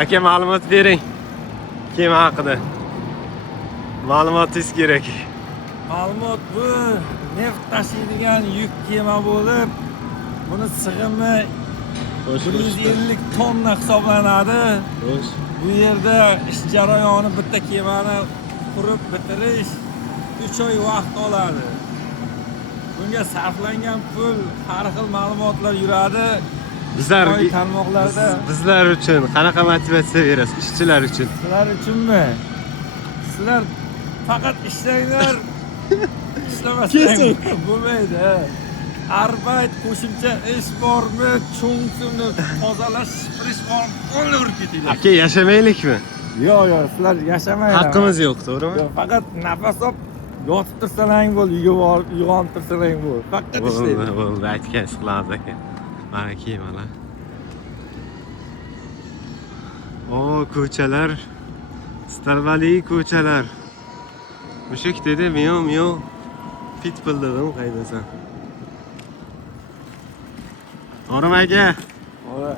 Aka ma'lumot bering. Kema haqida. Ma'lumotingiz kerak. Ma'lumot bu neft tashiydigan yuk kema bo'lib, buni sig'imi 150 tonna hisoblanadi. Bu yerda ish jarayoni bitta kemani qurib bitirish 3 oy vaqt oladi. Bunga sarflangan pul har xil ma'lumotlar yuradi. Bizlar tarmoqlarda bizlar uchun qanaqa motivatsiya berasiz? Ishchilar uchun. sizlar uchunmi? Sizlar faqat ishlanglar. Ishlamasang bo'lmaydi. Arbeit qo'shimcha ish bormi? Cho'ngsimni tozalash, supurish bormi? Qo'lni urib ketinglar. Aka yashamaylikmi? Yo'q, sizlar yashamaydi. Haqqimiz yo'q, to'g'rimi? Yo'q, faqat nafas olib yotib tursalang bo'ldi, uyga borib uyg'onib tursalang bo'ldi. Faqat ishlaydi. Bo'ldi, aytgansiz qilamiz aka. Mana kemalar. Ko'chalar. Stalvali ko'chalar. Mushuk dedi, miyo. Pitbull dedim, qaydasan? To'g'rimi aka? To'g'ri.